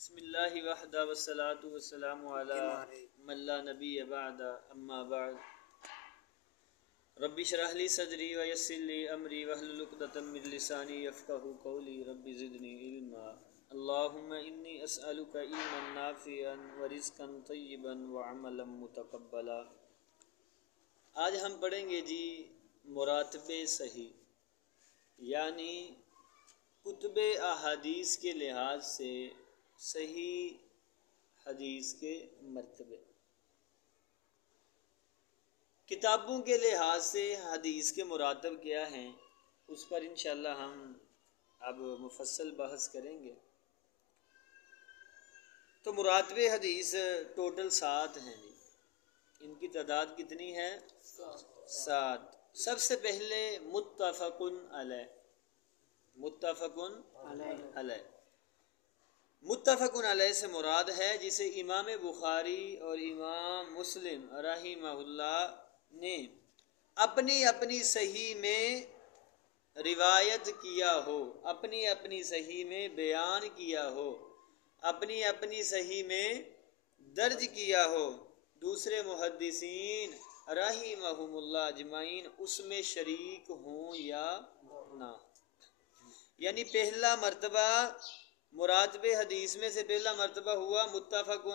بسم اللہ وحدہ والصلاة والسلام علی من لا نبی بعد اما بعد رب اشرح لی صدری ویسر لی امری واحلل عقدۃ من لسانی یفقہوا قولی رب زدنی علما اللہم انی اسألک علما نافعا ورزقا طیبا وعملا متقبلا۔ آج ہم پڑھیں گے جی مراتب صحیح، یعنی کتب احادیث کے لحاظ سے صحیح حدیث کے مرتبے۔ کتابوں کے لحاظ سے حدیث کے مراتب کیا ہیں، اس پر انشاءاللہ ہم اب مفصل بحث کریں گے۔ تو مراتب حدیث ٹوٹل 7 ہیں جی، ان کی تعداد کتنی ہے؟ 7۔ سب سے پہلے متفق علیہ، متفق علیہ، متفق علیہ سے مراد ہے جسے امام بخاری اور امام مسلم رحمہ اللہ نے اپنی اپنی صحیح میں روایت کیا ہو، اپنی اپنی صحیح میں بیان کیا ہو، اپنی اپنی صحیح میں درج کیا ہو، دوسرے محدثین رحمہم اللہ اجمعین اس میں شریک ہوں یا نہ۔ یعنی پہلا مرتبہ مراتب حدیث میں سے پہلا مرتبہ ہوا متفق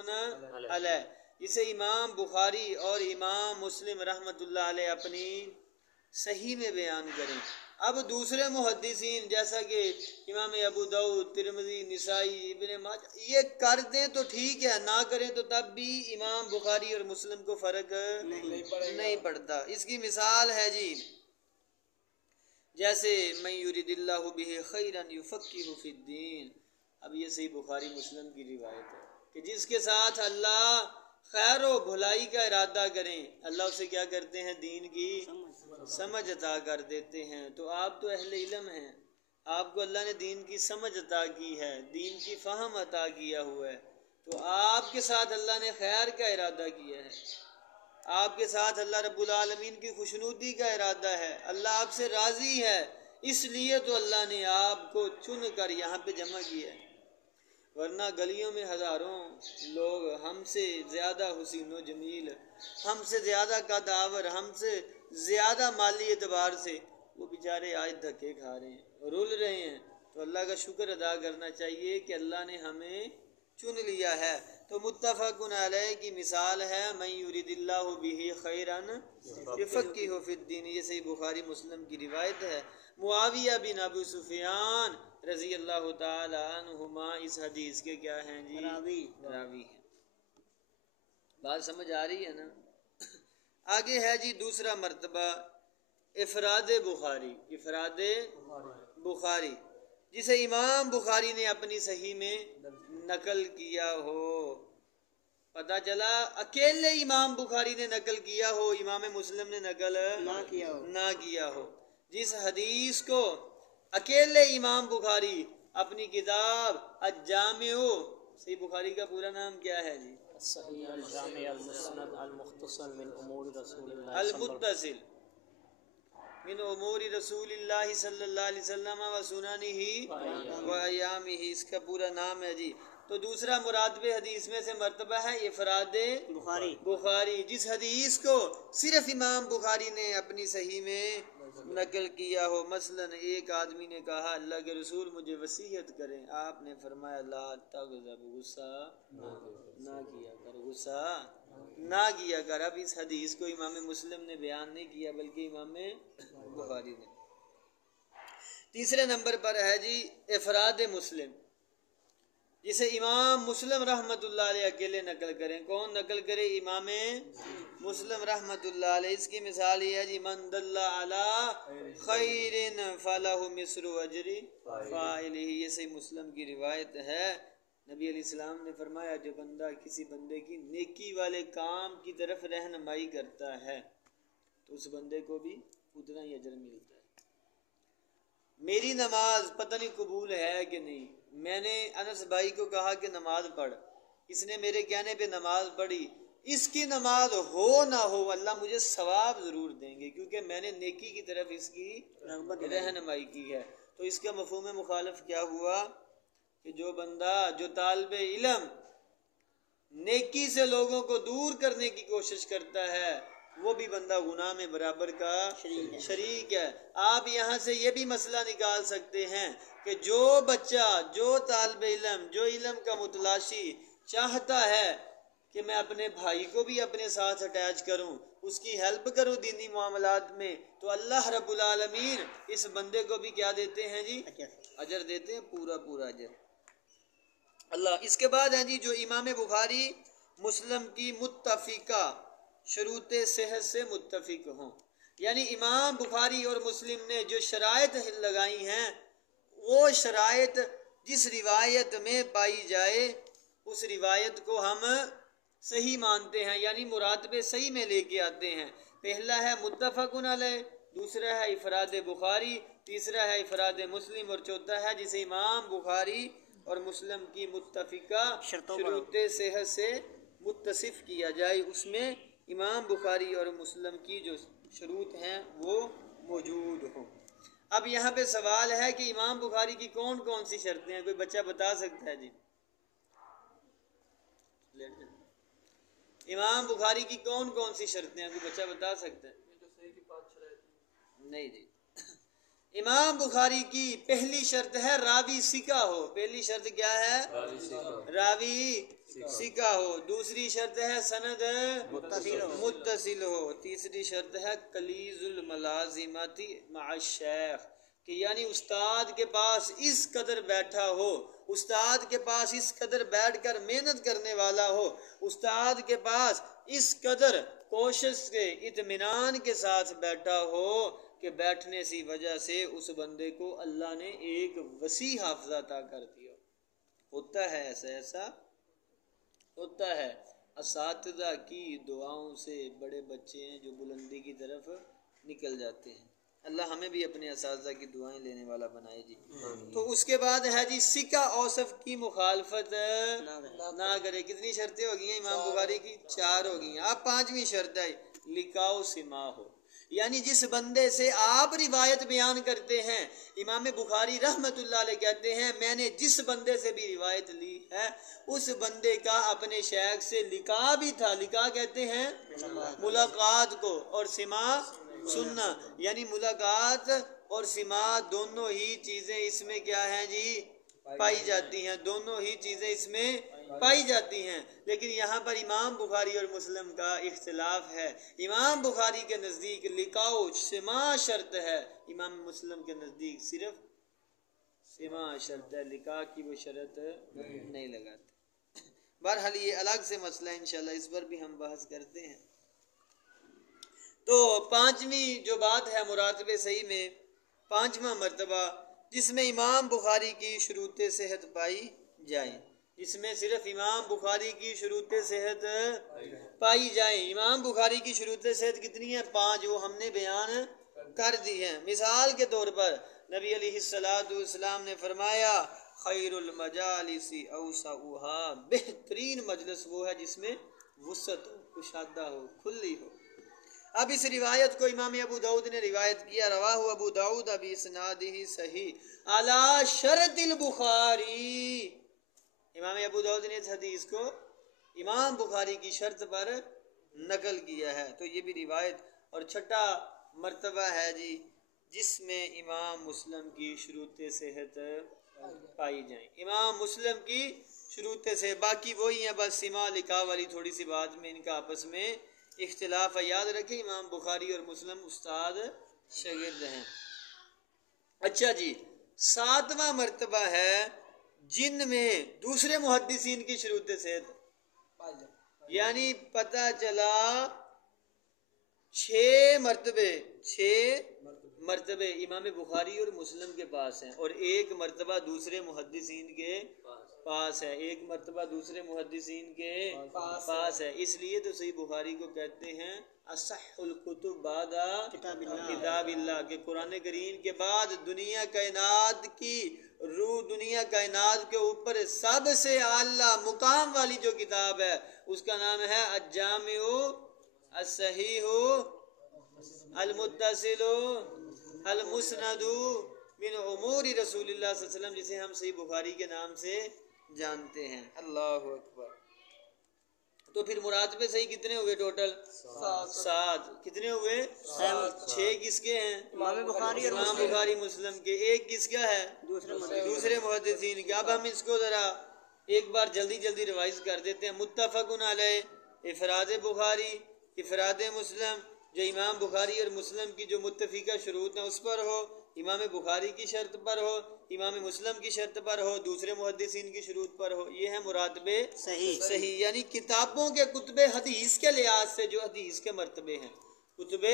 علیہ، جسے امام بخاری اور امام مسلم رحمۃ اللہ علیہ اپنی صحیح میں بیان کریں۔ اب دوسرے محدثین جیسا کہ امام ابو داؤد، ترمذی، نسائی، ابن ماجہ یہ کر دیں تو ٹھیک ہے، نہ کریں تو تب بھی امام بخاری اور مسلم کو فرق نہیں پڑتا۔ اس کی مثال ہے جی جیسے من یرید اللہ بہ خیرا یفقہہ فی الدین۔ اب یہ صحیح بخاری مسلم کی روایت ہے کہ جس کے ساتھ اللہ خیر و بھلائی کا ارادہ کریں، اللہ اسے کیا کرتے ہیں؟ دین کی سمجھ عطا کر دیتے ہیں۔ تو آپ تو اہل علم ہیں، آپ کو اللہ نے دین کی سمجھ عطا کی ہے، دین کی فہم عطا کیا ہوا ہے، تو آپ کے ساتھ اللہ نے خیر کا ارادہ کیا ہے، آپ کے ساتھ اللہ رب العالمین کی خوشنودی کا ارادہ ہے، اللہ آپ سے راضی ہے، اس لیے تو اللہ نے آپ کو چن کر یہاں پہ جمع کیا ہے۔ ورنہ گلیوں میں ہزاروں لوگ ہم سے زیادہ حسین و جمیل، ہم سے زیادہ قدآور، ہم سے زیادہ مالی اعتبار سے، وہ بیچارے آج دھکے کھا رہے ہیں، رول رہے ہیں۔ تو اللہ کا شکر ادا کرنا چاہیے کہ اللہ نے ہمیں چن لیا ہے۔ تو متفق علیہ کی مثال ہے من یرید اللہ بہ خیرا یفقہہ فی الدین، یہ صحیح بخاری مسلم کی روایت ہے۔ معاویہ بن ابو سفیان رضی اللہ تعالی عنہما اس حدیث کے کیا ہیں جی؟ راوی ہیں۔ بات سمجھ آ رہی ہے نا؟ آگے ہے جی دوسرا مرتبہ افراد بخاری، افراد بخاری جسے امام بخاری نے اپنی صحیح میں نقل کیا ہو۔ پتہ چلا اکیلے امام بخاری نے نقل کیا ہو، امام مسلم نے نقل نہ کیا ہو۔ جس حدیث کو اکیلے امام بخاری اپنی کتاب الجامع، صحیح بخاری کا پورا نام کیا ہے جی؟ صحیح الجامع المسند المختصر من امور رسول اللہ المتصل من امور رسول اللہ صلی اللہ علیہ وسلم و سننہ و ایامہ، اس کا پورا نام ہے جی۔ تو دوسرا مراتب حدیث میں سے مرتبہ ہے افراد بخاری، جس حدیث کو صرف امام بخاری نے اپنی صحیح میں نقل کیا ہو۔ مثلا ایک آدمی نے کہا اللہ کے رسول مجھے وصیت کریں، آپ نے فرمایا لا تغضب، غصہ نہ کیا کر، غصہ نہ کیا کر۔ اب اس حدیث کو امام مسلم نے بیان نہیں کیا بلکہ امام بخاری نے۔ تیسرے نمبر پر ہے جی افراد مسلم، جسے امام مسلم رحمۃ اللہ علیہ اکیلے نقل کریں۔ کون نقل کرے؟ امام مسلم رحمۃ اللہ علیہ۔ اس کی مثال یہ ہے جی من دل علی خیر فلہ مثل اجر فاعلہ، یہ صحیح مسلم کی روایت ہے۔ نبی علیہ السلام نے فرمایا جو بندہ کسی بندے کی نیکی والے کام کی طرف رہنمائی کرتا ہے تو اس بندے کو بھی اتنا ہی اجر ملتا ہے۔ میری نماز پتہ نہیں قبول ہے کہ نہیں، میں نے انس بھائی کو کہا کہ نماز پڑھ، اس نے میرے کہنے پہ نماز پڑھی، اس کی نماز ہو نہ ہو اللہ مجھے ثواب ضرور دیں گے کیونکہ میں نے نیکی کی طرف اس کی رہنمائی کی ہے۔ تو اس کا مفہوم مخالف کیا ہوا؟ کہ جو بندہ جو طالب علم نیکی سے لوگوں کو دور کرنے کی کوشش کرتا ہے وہ بھی بندہ گناہ میں برابر کا شریک ہے۔ آپ یہاں سے یہ بھی مسئلہ نکال سکتے ہیں کہ جو بچہ جو طالب علم جو علم کا متلاشی چاہتا ہے کہ میں اپنے بھائی کو بھی اپنے ساتھ اٹیچ کروں، اس کی ہیلپ کروں دینی معاملات میں، تو اللہ رب العالمین اس بندے کو بھی کیا دیتے ہیں جی؟ اجر دیتے ہیں، پورا پورا اجر اللہ۔ اس کے بعد ہے جی جو امام بخاری مسلم کی متفقہ شروط صحت سے متفق ہوں، یعنی امام بخاری اور مسلم نے جو شرائط لگائی ہیں وہ شرائط جس روایت میں پائی جائے اس روایت کو ہم صحیح مانتے ہیں، یعنی مراتب صحیح میں لے کے آتے ہیں۔ پہلا ہے متفق علیہ، دوسرا ہے افراد بخاری، تیسرا ہے افراد مسلم، اور چوتھا ہے جسے امام بخاری اور مسلم کی متفقہ شروط صحت سے متصف کیا جائے، اس میں امام بخاری اور مسلم کی جو شروط ہیں وہ موجود ہوں۔ اب یہاں پہ سوال ہے کہ امام بخاری کی کون کون سی شرطیں ہیں؟ کوئی بچہ بتا سکتا ہے جی؟ امام بخاری کی کون کون سی شرطیں ہیں؟ کوئی بچہ بتا سکتا ہے؟ نہیں جی، امام بخاری کی پہلی شرط ہے راوی ثقہ ہو۔ پہلی شرط کیا ہے؟ راوی ثقہ ہو۔ دوسری شرط ہے سند متصل ہو۔ تیسری شرط ہے کلیز الملازمت مع الشیخ، کہ یعنی استاد کے پاس اس قدر بیٹھا ہو، استاد کے پاس اس قدر بیٹھ کر محنت کرنے والا ہو، استاد کے پاس اس قدر کوشش کے اطمینان کے ساتھ بیٹھا ہو کہ بیٹھنے سی وجہ سے اس بندے کو اللہ نے ایک وسیع حافظہ عطا کر دیا۔ ہوتا ہے ایسا ہوتا ہے۔ اساتذہ کی دعاؤں سے بڑے بچے ہیں جو بلندی کی طرف نکل جاتے ہیں۔ اللہ ہمیں بھی اپنے اساتذہ کی دعائیں لینے والا بنائے جی۔ تو اس کے بعد ہے جی ثقہ اوصف کی مخالفت نہ کرے۔ کتنی شرطیں ہو گئی ہیں امام بخاری کی؟ 4 ہو گئی ہیں۔ اب 5ویں شرط ہے لقاء سما ہو، یعنی جس بندے سے آپ روایت بیان کرتے ہیں امام بخاری رحمت اللہ علیہ کہتے ہیں میں نے جس بندے سے بھی روایت لی ہے اس بندے کا اپنے شیخ سے لقاء بھی تھا۔ لقاء کہتے ہیں ملاقات کو، اور سما سننا، یعنی ملاقات اور سماع دونوں ہی چیزیں اس میں کیا ہیں جی؟ پائی جاتی ہیں، دونوں ہی چیزیں اس میں پائی جاتی ہیں۔ لیکن یہاں پر امام بخاری اور مسلم کا اختلاف ہے۔ امام بخاری کے نزدیک لقاء سماع شرط ہے، امام مسلم کے نزدیک صرف سماع شرط ہے، لقاء کی وہ شرط نہیں لگاتے۔ بہرحال یہ الگ سے مسئلہ ہے، انشاءاللہ اس پر بھی ہم بحث کرتے ہیں۔ تو 5ویں جو بات ہے مراتب صحیح میں 5واں مرتبہ جس میں امام بخاری کی شروط صحت پائی جائے، جس میں صرف امام بخاری کی شروط صحت پائی جائیں۔ امام بخاری کی شروط صحت کتنی ہیں؟ 5، وہ ہم نے بیان کر دی ہیں۔ مثال کے طور پر نبی علیہ السلام نے فرمایا خیر المجالس اوسعها، بہترین مجلس وہ ہے جس میں وسعت ہو، کشادہ ہو، کھلی ہو۔ اب اس روایت کو امام ابو داؤد نے روایت کیا، رواہ ابو داؤد باسنادہ صحیح علی شرط البخاری۔ امام ابو داؤد نے اس حدیث کو امام بخاری کی شرط پر نقل کیا ہے، تو یہ بھی روایت۔ اور 6واں مرتبہ ہے جی جس میں امام مسلم کی شروط صحت پائی جائیں، امام مسلم کی شروط سے، باقی وہی ہیں، بس سما لقاء والی تھوڑی سی بات میں ان کا آپس میں اختلاف ہے۔ یاد رکھیں امام بخاری اور مسلم استاد شاگرد ہیں۔ اچھا جی 7واں مرتبہ ہے جن میں دوسرے محدثین کی شروط صحت، یعنی پتہ چلا 6 مرتبے امام بخاری اور مسلم کے پاس ہیں، اور 1 مرتبہ دوسرے محدثین کے پاس ہے، 1 مرتبہ دوسرے محدثین کے پاس ہے۔ اس لیے تو صحیح بخاری کو کہتے ہیں اصح الکتب بعد کتاب اللہ، کہ قرآن کریم کے بعد دنیا کائنات کی روح، دنیا کائنات کے اوپر سب سے اعلیٰ مقام والی جو کتاب ہے اس کا نام ہے الجامع الصحیح المتصل المسند من امور رسول اللہ صلی اللہ علیہ وسلم، جسے ہم صحیح بخاری کے نام سے جانتے ہیں۔ اللہ اکبر۔ تو پھر مراتب صحیح کتنے ہوئے ٹوٹل؟ 7۔ کتنے ہوئے؟ 6 کس کے ہیں؟ امام بخاری اور امام بخاری مسلم کے۔ ایک کس کا ہے؟ دوسرے محدثین کے۔ اب ہم اس کو ذرا ایک بار جلدی جلدی ریوائز کر دیتے ہیں۔ متفقن علیہ، افراد بخاری، افراد مسلم، جو امام بخاری اور مسلم کی جو متفقہ شروط ہیں اس پر ہو، امام بخاری کی شرط پر ہو، امام مسلم کی شرط پر ہو، دوسرے محدثین کی شروط پر ہو، یہ ہے مراتبے صحیح، یعنی کتابوں کے کتب حدیث کے لحاظ سے جو حدیث کے مرتبے ہیں، کتب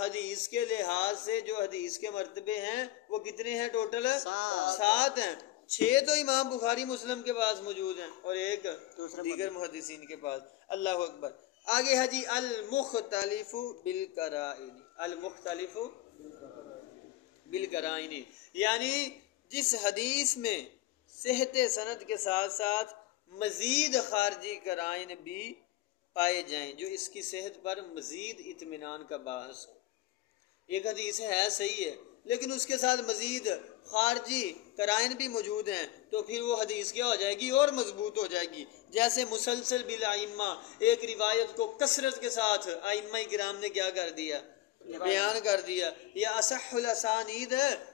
حدیث کے لحاظ سے جو حدیث کے مرتبے ہیں وہ کتنے ہیں ٹوٹل؟ 7 ہیں۔ 6 تو امام بخاری مسلم کے پاس موجود ہیں اور ایک دیگر محدثین کے پاس۔ اللہ اکبر۔ آگے ہے جی المختلف بالقرائن، المختلف بالقرائن، یعنی جس حدیث میں صحت سند کے ساتھ ساتھ مزید خارجی قرائن بھی پائے جائیں جو اس کی صحت پر مزید اطمینان کا باعث ہو۔ ایک حدیث ہے صحیح ہے لیکن اس کے ساتھ مزید خارجی قرائن بھی موجود ہیں تو پھر وہ حدیث کیا ہو جائے گی؟ اور مضبوط ہو جائے گی۔ جیسے مسلسل بالائمہ، ایک روایت کو کثرت کے ساتھ ائمہ کرام نے کیا کر دیا؟ بیان کر دیا۔ یا اصح الاسانید،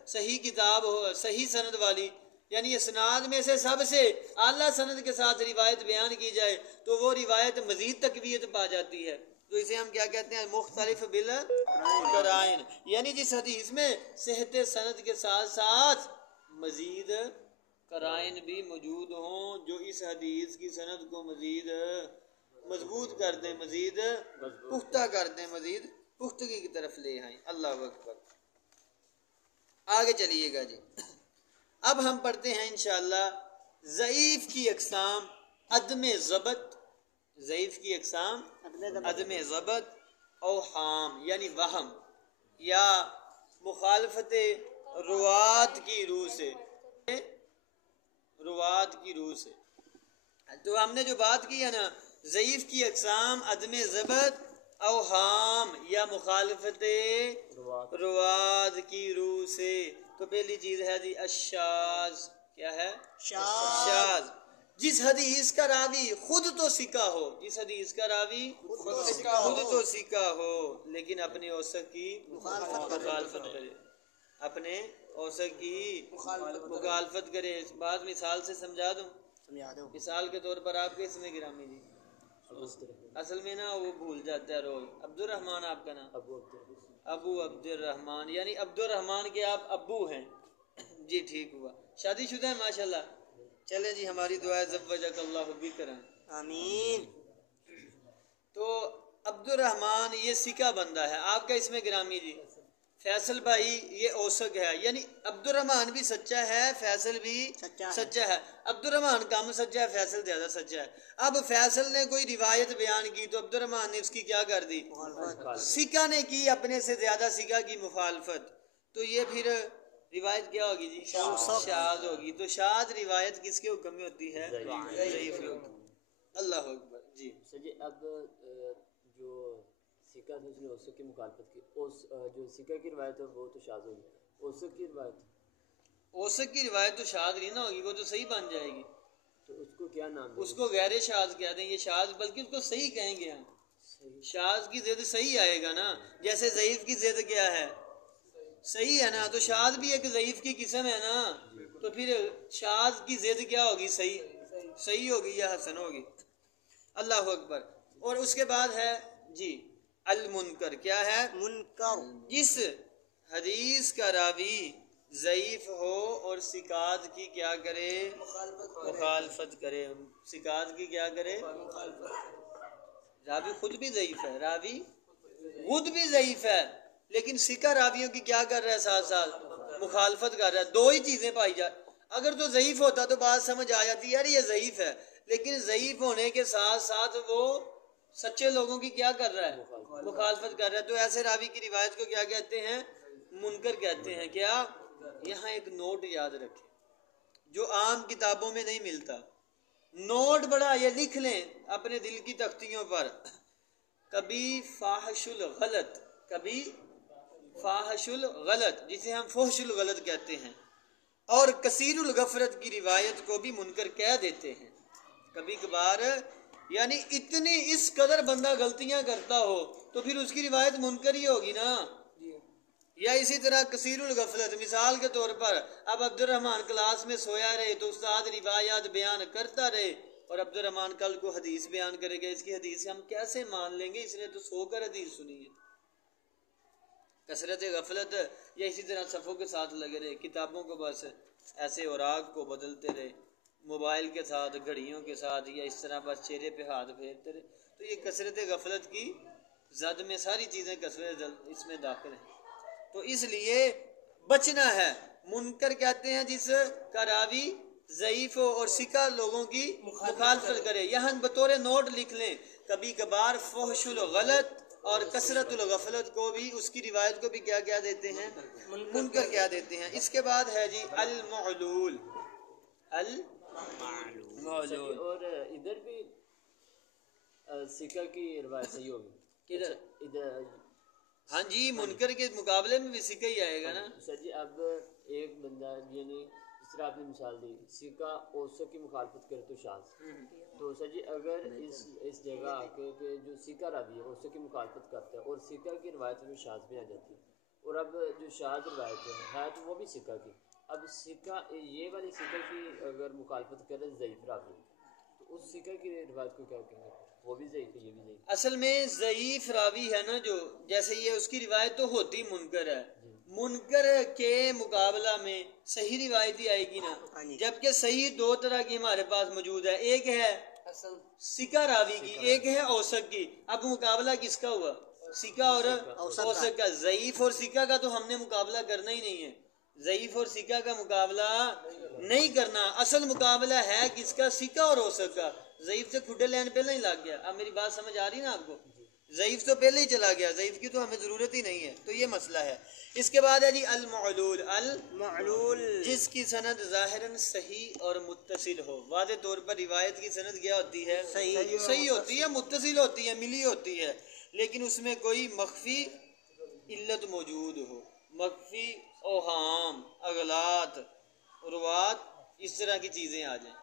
صحیح کتاب ہو، صحیح سند والی، یعنی اسناد میں سے سب سے اعلیٰ سند کے ساتھ روایت بیان کی جائے تو وہ روایت مزید تقویت پا جاتی ہے، تو اسے ہم کیا کہتے ہیں؟ مختلف بالقرائن، یعنی جس حدیث میں صحت سند کے ساتھ ساتھ مزید قرائن بھی موجود ہوں جو اس حدیث کی سند کو مزید مضبوط کر دیں، مزید پختہ کر دیں، مزید پختگی کی طرف لے آئیں۔ اللہ اکبر۔ آگے چلیے گا جی، اب ہم پڑھتے ہیں انشاءاللہ ضعیف کی اقسام، عدم ضبط، ضعیف کی اقسام عدم ضبط، اوہام یعنی وہم یا مخالفت روات کی روح سے، روات کی روح سے۔ تو ہم نے جو بات کی ہے نا، ضعیف کی اقسام عدم ضبط، اوہام یا مخالفت روات کی روح سے، تو پہلی چیز ہے جی الشاذ۔ کیا ہے؟ شاذ۔ جس حدیث کا راوی خود تو ثقہ ہو، جس حدیث کا راوی خود تو ثقہ ہو لیکن اپنے اوثق کی مخالفت کرے، اپنے اوثق کی مخالفت کرے۔ اس بات مثال سے سمجھا دوں، مثال کے طور پر آپ کے اس میں گرامی جی، اصل میں نا وہ بھول جاتا ہے روز۔ عبد الرحمن آپ کا نام؟ ابو عبد الرحمن، یعنی عبد الرحمن کے آپ ابو ہیں جی، ٹھیک ہوا، شادی شدہ ہے ماشاءاللہ۔ چلے جی، ہماری دعا ہے زوجک اللہ بکرا، آمین۔ تو عبد الرحمن یہ سکہ بندہ ہے۔ آپ کا اس میں گرامی جی فیصل بھائی یہ اوسق ہے، یعنی عبد الرحمن بھی سچا ہے، فیصل بھی سچا ہے۔ عبد الرحمن کم سچا ہے، فیصل زیادہ سچا ہے۔ اب فیصل نے کوئی روایت بیان کی تو عبد الرحمن نے اس کی کیا کر دی؟ سکہ نے کی اپنے سے زیادہ سکہ کی مخالفت، تو یہ پھر روایت کیا ہوگی جی؟ شاذ ہوگی۔ تو شاذ روایت کس کے حکم میں ہوتی ہے؟ ضعیف کے حکم۔ اللہ اکبر جی۔ اب جو سکہ نے اس نے اوثق کی مخالفت کی، جو سکہ کی روایت ہے وہ تو شاذ ہوگی، اوثق کی روایت، اوثق کی روایت تو شاذ نہیں نہ ہوگی، وہ تو صحیح بن جائے گی۔ تو اس کو کیا نام دیں؟ اس کو غیر شاذ کہہ دیں، یہ شاذ بلکہ اس کو صحیح کہیں گے ہم۔ شاذ کی ضد صحیح آئے گا نا، جیسے ضعیف کی ضد کیا ہے؟ صحیح ہے نا، تو شاذ بھی ایک ضعیف کی قسم ہے نا، تو پھر شاذ کی ضد کیا ہوگی؟ صحیح ہوگی یا حسن ہوگی۔ اللہ اکبر۔ اور اس کے بعد ہے جی المنکر۔ کیا ہے؟ منکر، جس حدیث کا راوی ضعیف ہو اور ثقات کی کیا کرے؟ مخالفت کرے۔ ثقات کی کیا کرے؟ راوی خود بھی ضعیف ہے، راوی خود بھی ضعیف ہے لیکن ثقہ راویوں کی کیا کر رہا ہے؟ ساتھ ساتھ مخالفت کر رہا ہے۔ دو ہی چیزیں پائی جائے۔ اگر تو ضعیف ہوتا تو بات سمجھ آ جاتی یار یہ ضعیف ہے، لیکن ضعیف ہونے کے ساتھ ساتھ وہ سچے لوگوں کی کیا کر رہا ہے؟ مخالفت کر رہا ہے۔ تو ایسے راوی کی روایت کو کیا کہتے ہیں؟ منکر کہتے ہیں۔ کیا؟ یہاں ایک نوٹ یاد رکھیں جو عام کتابوں میں نہیں ملتا، نوٹ بڑا یہ لکھ لیں اپنے دل کی تختیوں پر، کبھی فاحش الغلط، کبھی فاحش الغلط جسے ہم فحش الغلط کہتے ہیں، اور کثیر الغفرت کی روایت کو بھی منکر کہہ دیتے ہیں۔ کبھی کبھار یعنی اتنی اس قدر بندہ غلطیاں کرتا ہو تو پھر اس کی روایت منکر ہی ہوگی نا۔ یا اسی طرح کثیر الغفلت، مثال کے طور پر اب عبد الرحمن کلاس میں سویا رہے تو استاد روایات بیان کرتا رہے اور عبد الرحمن کل کو حدیث بیان کرے گا، اس کی حدیث ہم کیسے مان لیں گے؟ اس نے تو سو کر حدیث سنی ہے۔ کثرت غفلت، یا اسی طرح صفوں کے ساتھ لگے رہے، کتابوں کو بس ایسے اوراق کو بدلتے رہے، موبائل کے ساتھ، گھڑیوں کے ساتھ، یا اس طرح بس چہرے پہ ہاتھ پھیرتے رہے، تو یہ کثرت غفلت کی زد میں ساری چیزیں کثرت اس میں داخل ہیں۔ تو اس لیے بچنا ہے۔ منکر کہتے ہیں جس کا راوی ضعیف ہو اور ثقہ لوگوں کی مخالفت کرے۔ یہاں بطور نوٹ لکھ لیں، کبھی کبھار فحش الغلط اور کثرت الغفلت کو بھی، اس کی روایت کو بھی کیا کہہ دیتے ہیں؟ منکر کہہ دیتے ہیں۔ اس کے بعد ہے جی المعلول۔ المعلول اور ادھر بھی سکہ کی روایت صحیح ہوگی کدھر؟ ادھر ہاں جی، منکر کے مقابلے میں بھی سکہ ہی آئے گا نا۔ سر جی اب ایک بندہ یعنی جس طرح آپ نے مثال دی، سکہ اوسط کی مخالفت کرے تو شاذ، تو سر جی اگر اس جگہ آ کے کہ جو سکہ راوی ہے اوسط کی مخالفت کرتا ہے اور سکہ کی روایت میں شاذ بھی آ جاتی ہے، اور اب جو شاذ روایت ہے تو وہ بھی سکہ کی، اب سکہ یہ والی سکہ کی اگر مخالفت کرے ضعیف راوی تو اس سکہ کی روایت کو کیا کہیں گے؟ وہ بھی ضعیف ہے، یہ بھی ضعیف۔ اصل میں ضعیف راوی ہے نا جو، جیسے یہ اس کی روایت تو ہوتی منکر ہے، منکر کے مقابلہ میں صحیح روایت ہی آئے گی نا، جبکہ صحیح دو طرح کی ہمارے پاس موجود ہے، ایک ہے سکہ راوی کی، ایک ہے اوسط کی۔ اب مقابلہ کس کا ہوا؟ سکہ اور اوسط کا۔ ضعیف اور سکہ کا تو ہم نے مقابلہ کرنا ہی نہیں ہے، ضعیف اور سکہ کا مقابلہ نہیں کرنا۔ اصل مقابلہ ہے کس کا؟ سکہ اور اوسط کا۔ ضعیف سے کھڈے لین پہلے ہی لگ گیا۔ اب میری بات سمجھ آ رہی نا آپ کو؟ ضعیف تو پہلے ہی چلا گیا، ضعیف کی تو ہمیں ضرورت ہی نہیں ہے، تو یہ مسئلہ ہے۔ اس کے بعد ہے جی المعلول۔ المعلول جس کی سند ظاہراً صحیح اور متصل ہو۔ واضح طور پر روایت کی سند کیا ہوتی ہے؟ صحیح ہوتی ہے، متصل ہوتی ہے، ملی ہوتی ہے، لیکن اس میں کوئی مخفی علت موجود ہو، مخفی اوہام، اغلاط، روات، اس طرح کی چیزیں آ جائیں۔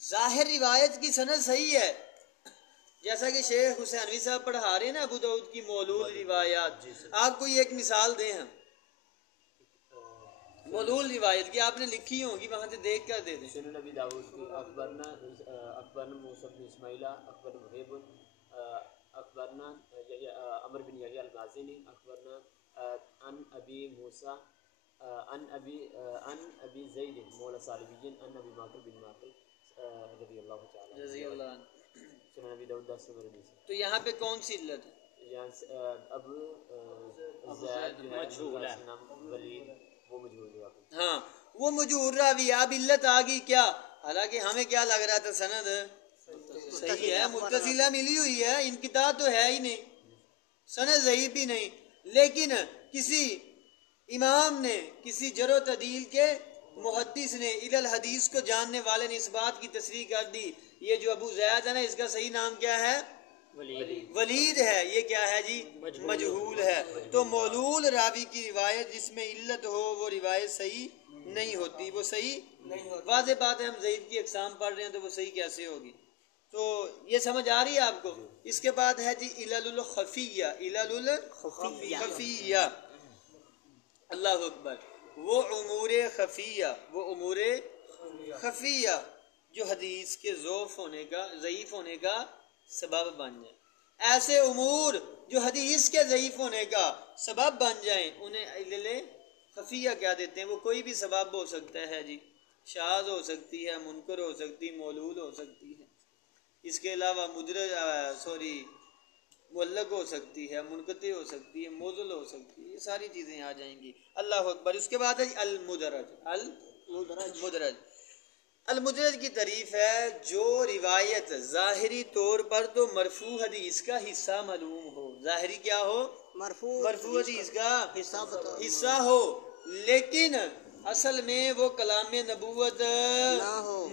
ظاہر روایت کی سند صحیح ہے، جیسا کہ شیخ حسینوی صاحب پڑھا رہے ہیں نا ابو داؤد کی مولود روایات۔ آپ کو یہ ایک مثال دیں ہم مولود روایت کی، آپ نے لکھی ہوگی، وہاں سے دیکھ کر دے دیں۔ سنن ابی داؤد کی اخبرنا موسیٰ بن اسماعیل اخبرنا محیب اخبرنا عمر بن یحییٰ المازنی اخبرنا عن ابی موسیٰ عن ابی زید مولا صالحین عن ابی معقل بن معقل رضی اللہ تعالی رضی اللہ عنہ۔ سنن ابی داؤد 10 نمبر حدیث۔ تو یہاں پہ کون سی علت ہے؟ یہاں ابو زید جو ہے مجھول ہے، ولید وہ مجھول ہے۔ ہاں وہ مجہول راوی، اب علت آ گئی کیا؟ حالانکہ ہمیں کیا لگ رہا تھا سند صحیح ہے، متصلہ ملی ہوئی ہے، انقطاع تو ہے ہی نہیں، سند ضعیف بھی نہیں، لیکن کسی امام نے، کسی جرح و تعدیل کے محدث نے، الی الحدیث کو جاننے والے نے اس بات کی تصریح کر دی، یہ جو ابو زید ہے نا، اس کا صحیح نام کیا ہے؟ ولید ہے۔ یہ کیا ہے جی؟ مجہول ہے۔ تو معلول راوی کی روایت جس میں علت ہو وہ روایت صحیح نہیں ہوتی، وہ صحیح نہیں ہوتی۔ واضح بات ہے، ہم ضعیف کی اقسام پڑھ رہے ہیں تو وہ صحیح کیسے ہوگی؟ تو یہ سمجھ آ رہی ہے آپ کو؟ اس کے بعد ہے جی علل الخفیہ۔ علل الخفیہ، اللہ اکبر، وہ امور خفیہ، وہ امور خفیہ جو حدیث کے ضعف ہونے کا، ضعیف ہونے کا سبب بن جائیں۔ ایسے امور جو حدیث کے ضعیف ہونے کا سبب بن جائیں انہیں علل خفیہ کیا دیتے ہیں۔ وہ کوئی بھی سبب ہو سکتا ہے جی، شاذ ہو سکتی ہے، منکر ہو سکتی، مولود ہو سکتی ہے، اس کے علاوہ معلق ہو سکتی ہے، منقطع ہو سکتی ہے، موضوع ہو سکتی ہے، یہ ساری چیزیں آ جائیں گی۔ اللہ اکبر۔ اس کے بعد ہے المدرج۔ المدرج، المدرج کی تعریف ہے جو روایت ظاہری طور پر تو مرفوع حدیث کا حصہ معلوم ہو، ظاہری کیا ہو؟ مرفوع حدیث کا حصہ ہو، لیکن اصل میں وہ کلام نبوت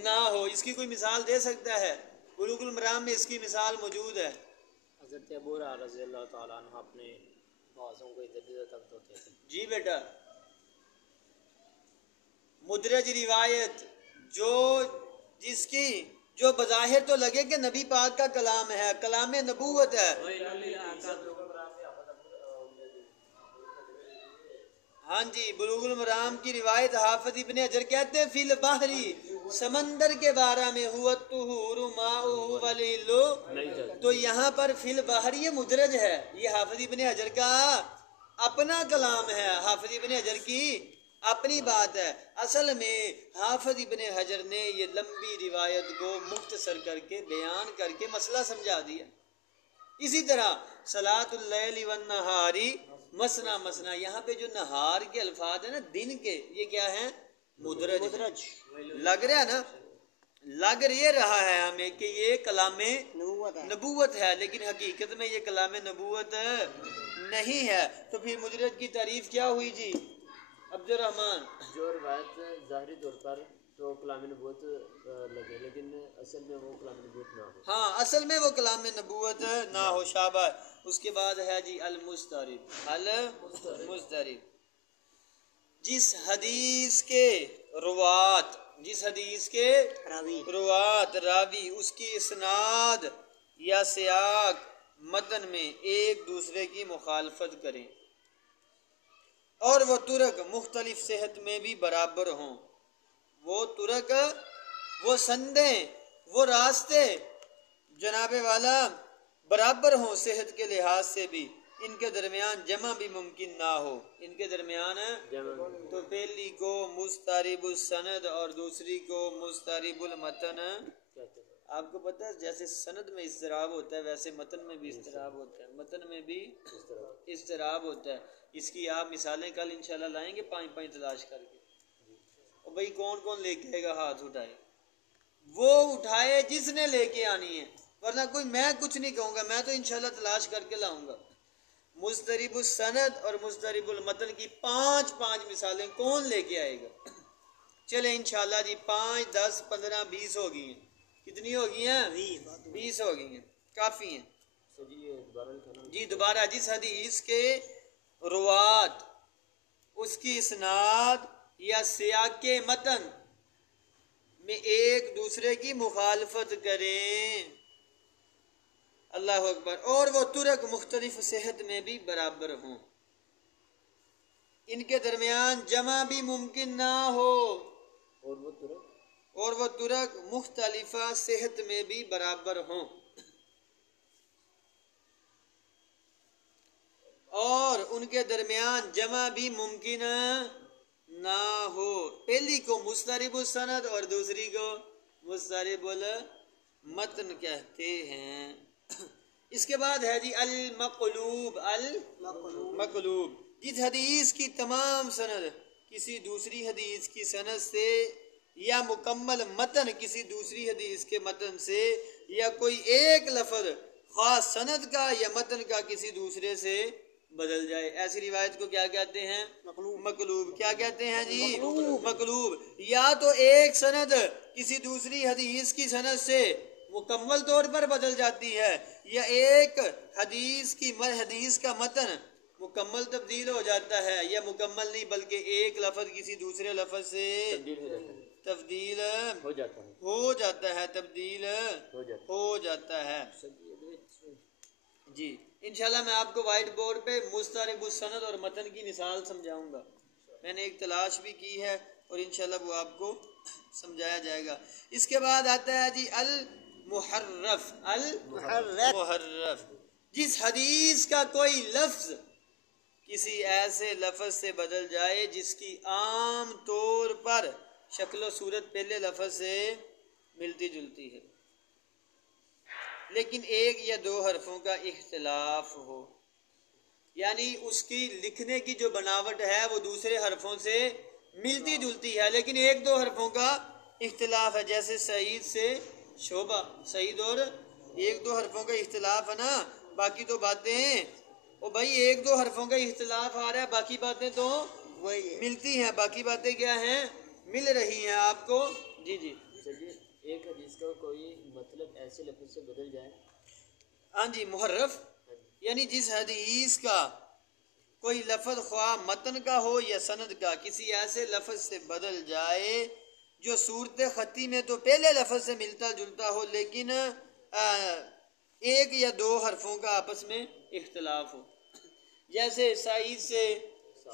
نہ ہو۔ اس کی کوئی مثال دے سکتا ہے؟ بلوغ المرام میں اس کی مثال موجود ہے۔ حضرت ابو ہریرہ رضی اللہ تعالیٰ عنہ اپنے معصوم کو ادھر تک ہوتے ہیں. جی بیٹا مدرج روایت جس کی جو بظاہر تو لگے کہ نبی پاک کا کلام ہے، کلام نبوت ہے. ہاں جی بلوغ المرام کی روایت حافظ ابن حجر کہتے ہیں فی البحری سمندر کے بارے میں ہوا الطہور ماؤہ والحل، تو یہاں پر فی البحر یہ مدرج ہے، یہ حافظ ابن حجر کا اپنا کلام ہے، حافظ ابن حجر کی اپنی بات ہے. اصل میں حافظ ابن حجر نے یہ لمبی روایت کو مختصر کر کے بیان کر کے مسئلہ سمجھا دیا. اسی طرح صلاۃ اللیل والنہاری مسنا مسنا، یہاں پہ جو نہار کے الفاظ ہیں نا دن کے، یہ کیا ہیں؟ مدرج. لگ رہا ہے نا، لگ یہ رہا ہے ہمیں کہ یہ کلام نبوت ہے، لیکن حقیقت میں یہ کلام نبوت نہیں ہے. تو پھر مدرج کی تعریف کیا ہوئی جی عبد الرحمن؟ جو روایت ظاہری طور پر تو کلام نبوت لگے لیکن اصل میں وہ کلام نبوت نہ ہو. ہاں اصل میں وہ کلام نبوت نہ ہو. شابہ. اس کے بعد ہے جی المضطرب. جس حدیث کے راوی اس کی اسناد یا سیاق متن میں ایک دوسرے کی مخالفت کریں اور وہ طرق مختلف صحت میں بھی برابر ہوں، وہ طرق، وہ سندیں، وہ راستے جناب والا برابر ہوں صحت کے لحاظ سے بھی، ان کے درمیان جمع بھی ممکن نہ ہو. ان کے درمیان تو پہلی کو مضطرب السند اور دوسری کو مضطرب المتن. آپ کو پتہ ہے جیسے سند میں اضطراب ہوتا ہے ویسے متن میں بھی اضطراب ہوتا ہے، متن میں بھی اضطراب ہوتا ہے. اس کی آپ مثالیں کل انشاءاللہ لائیں گے 5 تلاش کر کے. اور بھائی کون لے کے آئے گا؟ ہاتھ اٹھائے. وہ اٹھائے جس نے لے کے آنی ہے، ورنہ کوئی میں کچھ نہیں کہوں گا، میں تو انشاءاللہ تلاش کر کے لاؤں گا. مضطرب السند اور مضطرب المتن کی 5 مثالیں کون لے کے آئے گا؟ چلے انشاءاللہ جی 5 10 15 20 ہو گئی ہیں. کتنی ہو گئی ہیں؟ 20 ہو گئی ہیں، کافی ہیں. جی دوبارہ جس حدیث کے روات اس کی اسناد یا سیاق متن میں ایک دوسرے کی مخالفت کریں، اللہ اکبر، اور وہ طرق مختلف صحت میں بھی برابر ہوں، ان کے درمیان جمع بھی ممکن نہ ہو، اور وہ طرق مختلفہ صحت میں بھی برابر ہوں، اور ان کے درمیان جمع بھی ممکن نہ ہو. پہلی کو مضطرب السند اور دوسری کو مضطرب المتن کہتے ہیں. اس کے بعد ہے جی المقلوب. جس حدیث کی تمام سند کسی دوسری حدیث کی سند سے یا مکمل متن کسی دوسری حدیث کے متن سے یا کوئی ایک لفظ خاص سند کا یا متن کا کسی دوسرے سے بدل جائے، ایسی روایت کو کیا کہتے ہیں؟ مقلوب. کیا کہتے ہیں جی؟ مقلوب. یا تو ایک سند کسی دوسری حدیث کی سند سے مکمل طور پر بدل جاتی ہے، یا ایک حدیث کا متن مکمل تبدیل ہو جاتا ہے، یا مکمل نہیں بلکہ ایک لفظ کسی دوسرے لفظ سے تبدیل ہو جاتا ہے، تبدیل ہو جاتا ہے. جی انشاءاللہ میں آپ کو وائٹ بورڈ پہ مضطرب السند اور متن کی مثال سمجھاؤں گا. میں نے ایک تلاش بھی کی ہے اور انشاءاللہ وہ آپ کو سمجھایا جائے گا. اس کے بعد آتا ہے جی المحرف. جس حدیث کا کوئی لفظ کسی ایسے لفظ سے بدل جائے جس کی عام طور پر شکل و صورت پہلے لفظ سے ملتی جلتی ہے لیکن ایک یا دو حرفوں کا اختلاف ہو، یعنی اس کی لکھنے کی جو بناوٹ ہے وہ دوسرے حرفوں سے ملتی جلتی ہے لیکن ایک دو حرفوں کا اختلاف ہے. جیسے سعید سے شعبہ، سعید اور ایک دو حرفوں کا اختلاف ہے نا، باقی تو باتیں او بھائی ایک دو حرفوں کا اختلاف آ رہا ہے، باقی باتیں تو ملتی ہیں. باقی باتیں کیا ہیں؟ مل رہی ہیں آپ کو. جی ایک حدیث کا کوئی مطلب ایسے لفظ سے بدل جائے. ہاں جی محرف یعنی جس حدیث کا کوئی لفظ خواہ متن کا ہو یا سند کا کسی ایسے لفظ سے بدل جائے جو صورت خطی میں تو پہلے لفظ سے ملتا جلتا ہو لیکن ایک یا دو حرفوں کا آپس میں اختلاف ہو، جیسے سعید سے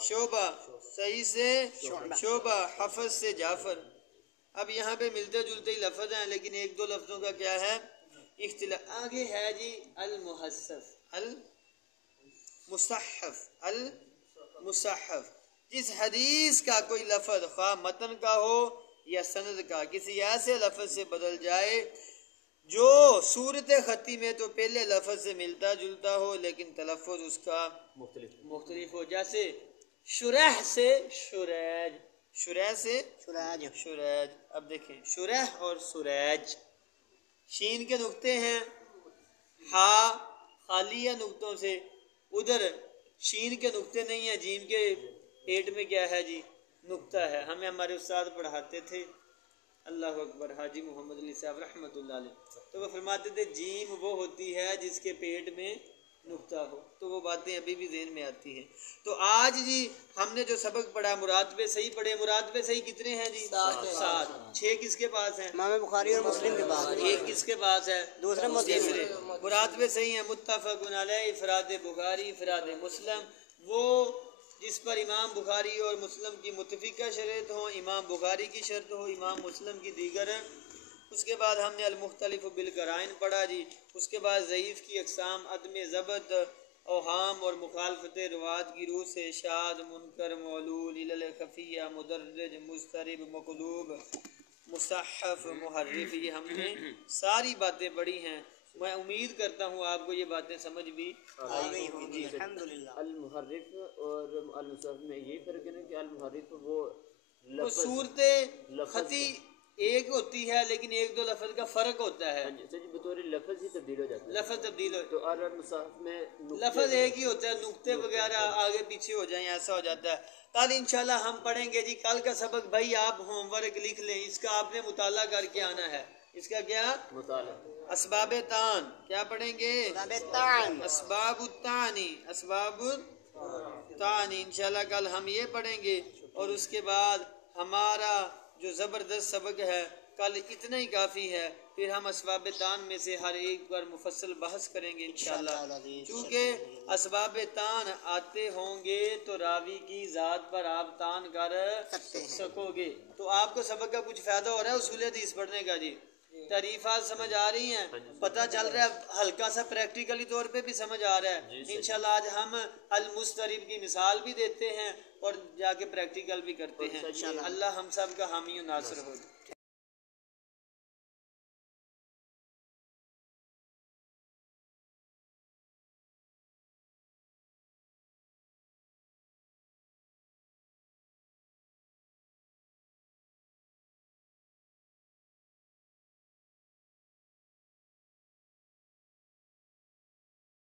شعبہ، سعید سے شعبہ، حفظ سے جعفر. اب یہاں پہ ملتے جلتے ہی لفظ ہیں لیکن ایک دو لفظوں کا کیا ہے اختلاف. آگے ہے جی المحصف، المصحف، جس حدیث کا کوئی لفظ خواہ متن کا ہو یا سند کا کسی ایسے لفظ سے بدل جائے جو صورت خطی میں تو پہلے لفظ سے ملتا جلتا ہو لیکن تلفظ اس کا مختلف ہو، جیسے شرح سے شریج، شرح سے شریج. اب دیکھیں شرح اور سریج، شین کے نقطے ہیں، ہا خالی ہے نقطوں سے، ادھر شین کے نقطے نہیں ہیں، جیم کے پیٹ میں کیا ہے جی نقطہ ہے. ہمیں ہمارے استاد پڑھاتے تھے، اللہ اکبر، حاجی محمد علی صاحب رحمۃ اللہ علیہ، تو وہ فرماتے تھے جیم وہ ہوتی ہے جس کے پیٹ میں نقطہ ہو. تو وہ باتیں ابھی بھی ذہن میں آتی ہیں. تو آج جی ہم نے جو سبق پڑھا مراتبے صحیح پڑھے. مراتبے صحیح کتنے ہیں جی؟ 7. 6 کس کے پاس ہیں؟ امام بخاری اور مسلم کے پاس. ایک کس کے پاس ہے؟ دوسرے مسلم. تیسرے. مراتبے صحیح ہیں متفق علیہ، افراد بخاری، افراد مسلم، وہ جس پر امام بخاری اور مسلم کی متفقہ شرط ہو، امام بخاری کی شرط ہو، امام مسلم کی دیگر. اس کے بعد ہم نے المختلف بالقرائن پڑھا جی. اس کے بعد ضعیف کی اقسام، عدم ضبط، اوہام اور مخالفت روات کی روح سے، شاذ، منکر، معلول، علل خفیہ، مدرج، مضطرب، مقلوب، مصحف، محرف. یہ ہم نے ساری باتیں پڑھی ہیں. میں امید کرتا ہوں آپ کو یہ باتیں سمجھ بھی آئی ہوں گی. الحمدللہ. المحرف اور المصحف میں یہی فرق ہے نا کہ المحرف وہ لفظ صورت خطی ایک ہوتی ہے لیکن ایک دو لفظ کا فرق ہوتا ہے. جی بطور لفظ ہی تبدیل ہو جاتا ہے، لفظ تبدیل ہو، تو اور المصحف میں لفظ ایک ہی ہوتا ہے، نقطے وغیرہ آگے پیچھے ہو جائیں ایسا ہو جاتا ہے. کل انشاءاللہ ہم پڑھیں گے جی. کل کا سبق بھائی آپ ہوم ورک لکھ لیں، اس کا آپ نے مطالعہ کر کے آنا ہے. اس کا کیا مطالعہ؟ اسباب تان. کیا پڑھیں گے؟ اسباب التانی، اسباب التانی. انشاءاللہ کل ہم یہ پڑھیں گے اور اس کے بعد ہمارا جو زبردست سبق ہے کل اتنا ہی کافی ہے. پھر ہم اسباب تان میں سے ہر ایک پر مفصل بحث کریں گے انشاءاللہ. چونکہ اسباب تان آتے ہوں گے تو راوی کی ذات پر آپ تان کر سکو گے. تو آپ کو سبق کا کچھ فائدہ ہو رہا ہے اصول حدیث پڑھنے کا جی؟ تعریفات سمجھ آ رہی ہیں، پتہ چل رہا ہے، ہلکا سا پریکٹیکلی طور پہ بھی سمجھ آ رہا ہے. انشاءاللہ آج ہم المضطرب کی مثال بھی دیتے ہیں اور جا کے پریکٹیکل بھی کرتے ہیں. اللہ ہم سب کا حامی و ناصر ہو.